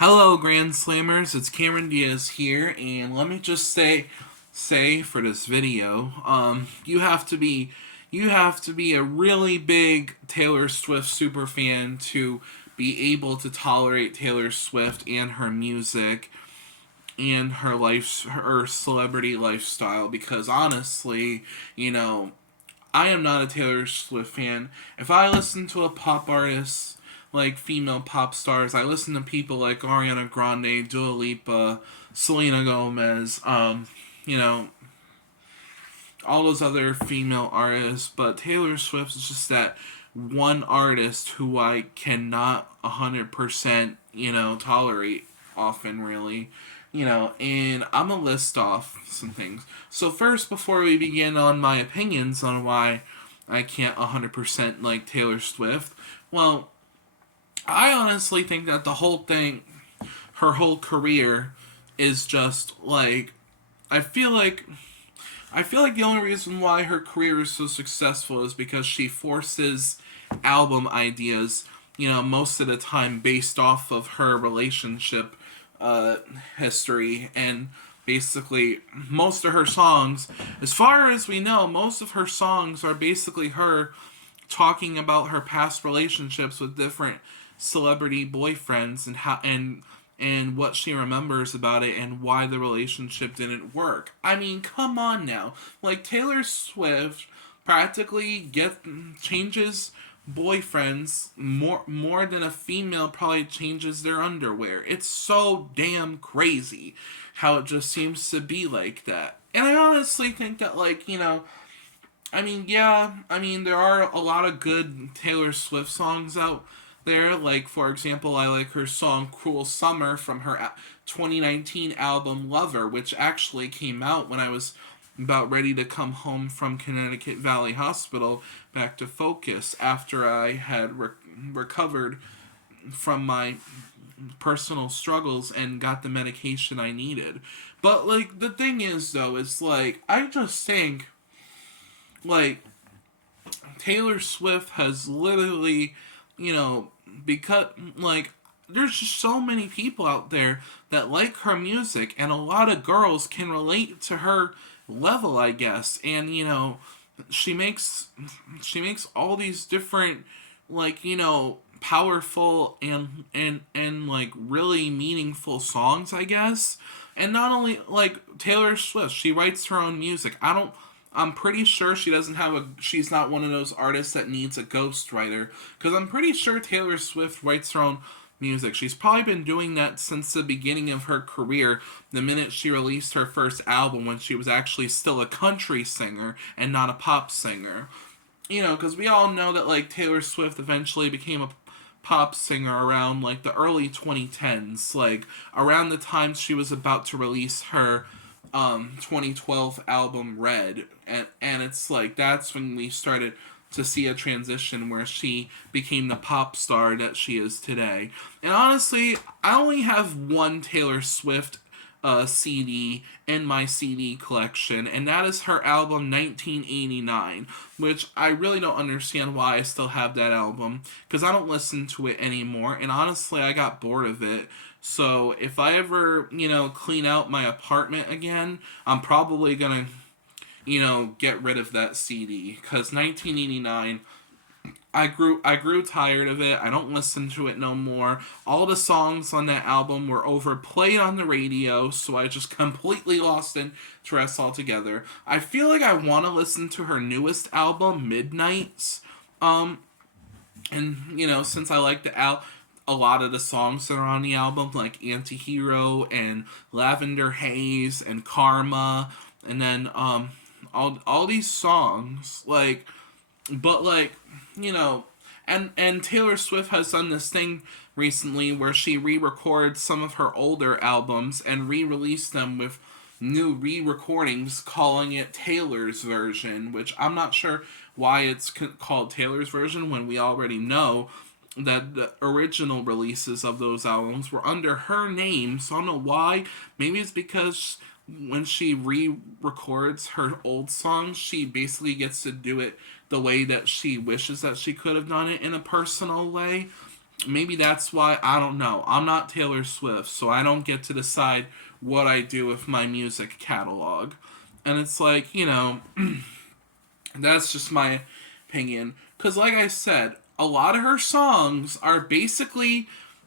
Hello, Grand Slammers. It's Cameron Diaz here, and let me just say for this video, you have to be a really big Taylor Swift super fan to be able to tolerate Taylor Swift and her music and her celebrity lifestyle. Because honestly, I am not a Taylor Swift fan. If I listen to a pop artist, like female pop stars, I listen to people like Ariana Grande, Dua Lipa, Selena Gomez, you know, all those other female artists. But Taylor Swift is just that one artist who I cannot 100%, tolerate often, really. And I'm gonna list off some things. So, first, before we begin on my opinions on why I can't 100% like Taylor Swift, well, I honestly think that her whole career is just like, I feel like I feel like the only reason why her career is so successful is because she forces album ideas, most of the time based off of her relationship uh, history. And basically, most of her songs, as far as we know, most of her songs are basically her talking about her past relationships with different celebrity boyfriends and what she remembers about it and why the relationship didn't work. I mean, come on now. Like Taylor Swift practically get changes boyfriends more than a female probably changes their underwear. It's so damn crazy how it just seems to be like that. And I honestly think that, I mean, yeah, I mean, there are a lot of good Taylor Swift songs out there. Like, for example, I like her song Cruel Summer from her 2019 album Lover, which actually came out when I was about ready to come home from Connecticut Valley Hospital back to focus after I had recovered from my personal struggles and got the medication I needed. But, like, the thing is, though, is, like, I just think, like, Taylor Swift has literally, because, like, there's just so many people out there that like her music, and a lot of girls can relate to her level, I guess. And, she makes she makes all these different, like, powerful and like really meaningful songs, I guess. And not only like Taylor Swift, she writes her own music. I'm pretty sure she's not one of those artists that needs a ghostwriter, because I'm pretty sure Taylor Swift writes her own music. She's probably been doing that since the beginning of her career, the minute she released her first album when she was actually still a country singer and not a pop singer. Because we all know that, like, Taylor Swift eventually became a pop singer around, like, the early 2010s, like around the time she was about to release her 2012 album Red. And it's like that's when we started to see a transition where she became the pop star that she is today. And honestly, I only have one Taylor Swift CD in my CD collection, and that is her album 1989, which I really don't understand why I still have that album, because I don't listen to it anymore, and honestly, I got bored of it. So if I ever, clean out my apartment again, I'm probably gonna, get rid of that CD, because 1989, I grew tired of it. I don't listen to it no more. All the songs on that album were overplayed on the radio, so I just completely lost interest altogether. I feel like I want to listen to her newest album, Midnights. Um, and since I like a lot of the songs that are on the album, like Antihero and Lavender Haze and Karma, and then all these songs, like, but, like, you know and Taylor Swift has done this thing recently where she re-records some of her older albums and re-released them with new re-recordings, calling it Taylor's version, which I'm not sure why it's called Taylor's version when we already know that the original releases of those albums were under her name. So I don't know why. Maybe it's because when she re-records her old songs, she basically gets to do it the way that she wishes that she could have done it, in a personal way. maybe that's why, I don't know. I'm not Taylor Swift, so I don't get to decide what I do with my music catalog. And it's like, that's just my opinion. Because, like I said, a lot of her songs are basically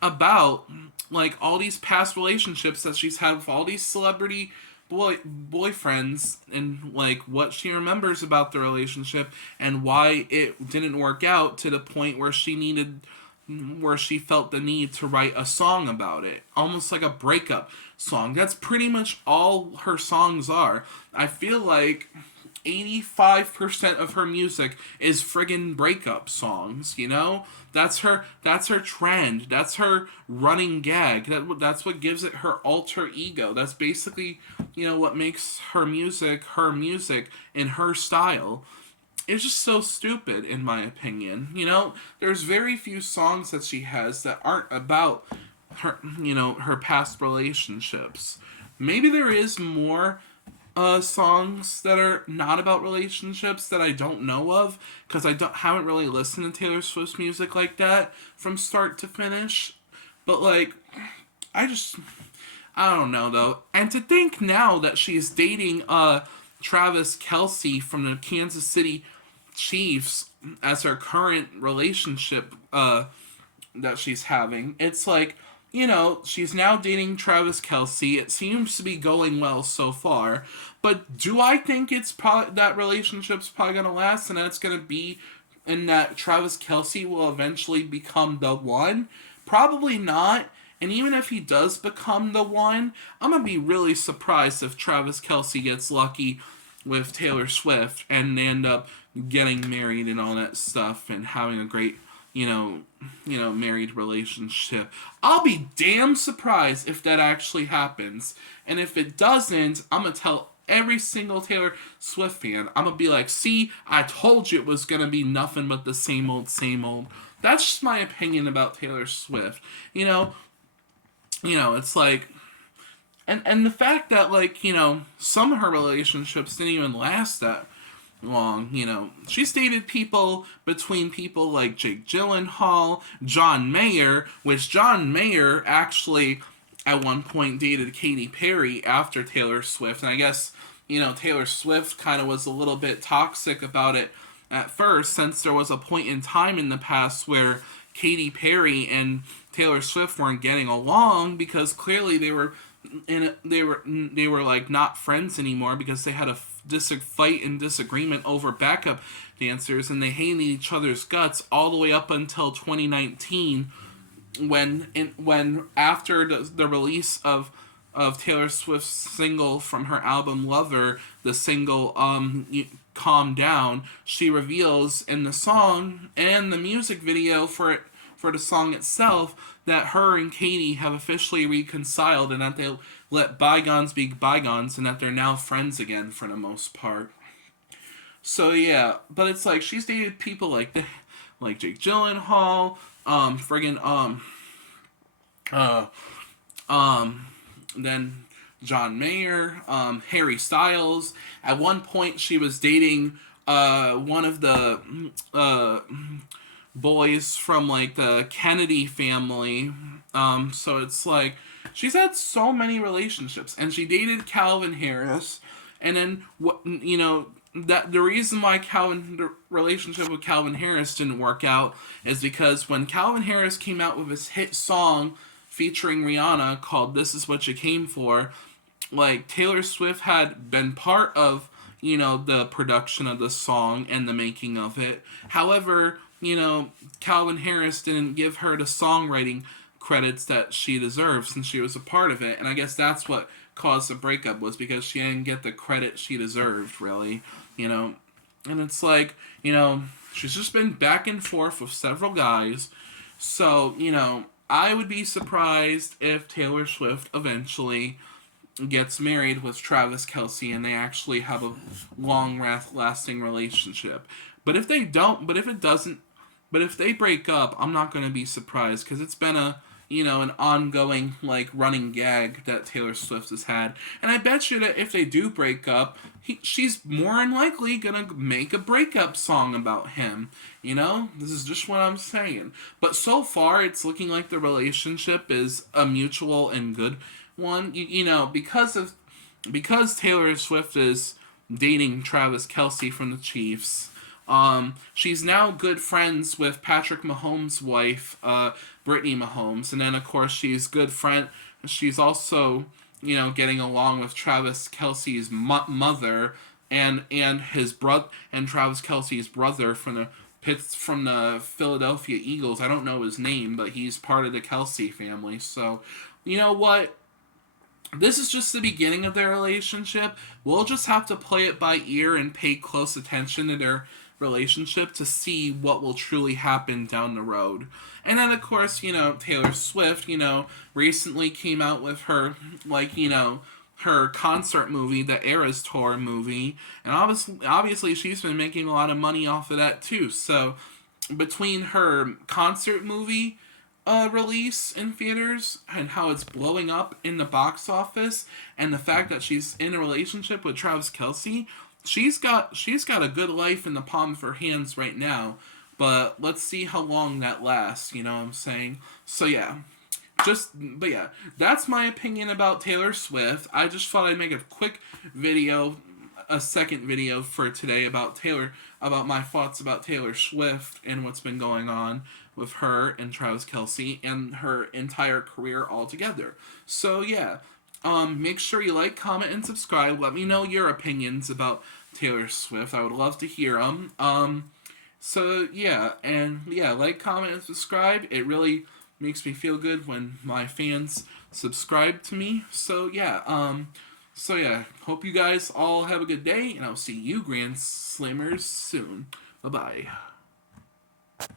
about, like, all these past relationships that she's had with all these celebrity boyfriends, and, like, what she remembers about the relationship and why it didn't work out to the point where she felt the need to write a song about it. Almost like a breakup song. That's pretty much all her songs are. I feel like 85% of her music is friggin' breakup songs, you know? That's her trend. That's her running gag. That's what gives it her alter ego. That's basically, what makes her music in her style. It's just so stupid, in my opinion. There's very few songs that she has that aren't about her past relationships. Maybe there is more songs that are not about relationships that I don't know of, because haven't really listened to Taylor Swift's music like that from start to finish. But, like, I don't know, though. And to think now that she's dating Travis Kelce from the Kansas City Chiefs as her current relationship that she's having, it's like, she's now dating Travis Kelce. It seems to be going well so far. But do I think that relationship's probably going to last, and that it's going to be, and that Travis Kelce will eventually become the one? Probably not. And even if he does become the one, I'm going to be really surprised if Travis Kelce gets lucky with Taylor Swift and they end up getting married and all that stuff and having a great, married relationship. I'll be damn surprised if that actually happens. And if it doesn't, I'm going to tell every single Taylor Swift fan. I'm going to be like, see, I told you it was going to be nothing but the same old, same old. That's just my opinion about Taylor Swift. It's like, and the fact that, like, some of her relationships didn't even last that long. She's dated people like Jake Gyllenhaal, John Mayer, which John Mayer actually at one point dated Katy Perry after Taylor Swift, and I guess, Taylor Swift kind of was a little bit toxic about it at first, since there was a point in time in the past where Katy Perry and Taylor Swift weren't getting along, because clearly they were like not friends anymore, because they had a fight and disagreement over backup dancers, and they hated each other's guts all the way up until 2019, when after the release of Taylor Swift's single from her album Lover, the single Calm Down, she reveals in the song and the music video for the song itself that her and Katie have officially reconciled, and that they let bygones be bygones, and that they're now friends again for the most part. So yeah, but it's like she's dated people like Jake Gyllenhaal, then John Mayer, Harry Styles. At one point, she was dating one of the boys from, like, the Kennedy family. So it's like she's had so many relationships, and she dated Calvin Harris, and then that the reason why the relationship with Calvin Harris didn't work out is because when Calvin Harris came out with his hit song featuring Rihanna called "This Is What You Came For," like, Taylor Swift had been part of the production of the song and the making of it. However, Calvin Harris didn't give her the songwriting credits that she deserved since she was a part of it, and I guess that's what caused the breakup, was because she didn't get the credit she deserved, really. And it's like, she's just been back and forth with several guys, so, I would be surprised if Taylor Swift eventually gets married with Travis Kelce and they actually have a long-lasting relationship. But if they break up, I'm not going to be surprised, because it's been an ongoing, like, running gag that Taylor Swift has had. And I bet you that if they do break up, she's more than likely gonna make a breakup song about him. This is just what I'm saying. But so far, it's looking like the relationship is a mutual and good one. Because Taylor Swift is dating Travis Kelce from the Chiefs. She's now good friends with Patrick Mahomes' wife, Brittany Mahomes, and then of course she's good friend. She's also, getting along with Travis Kelce's mother and Travis Kelce's brother from the Philadelphia Eagles. I don't know his name, but he's part of the Kelce family. So, you know what? This is just the beginning of their relationship. We'll just have to play it by ear and pay close attention to their relationship to see what will truly happen down the road. And then, of course, Taylor Swift, recently came out with her, like, her concert movie, the Eras Tour movie. And obviously she's been making a lot of money off of that, too. So, between her concert movie release in theaters and how it's blowing up in the box office, and the fact that she's in a relationship with Travis Kelce, she's got a good life in the palm of her hands right now. But let's see how long that lasts. You know what I'm saying? So yeah. But yeah, that's my opinion about Taylor Swift. I just thought I'd make a quick video, a second video for today about my thoughts about Taylor Swift and what's been going on with her and Travis Kelce and her entire career altogether. So yeah, make sure you like, comment, and subscribe. Let me know your opinions about Taylor Swift. I would love to hear them. So yeah, and yeah, like, comment, and subscribe. It really makes me feel good when my fans subscribe to me. So yeah, hope you guys all have a good day, and I'll see you Grand Slammers soon. Bye bye.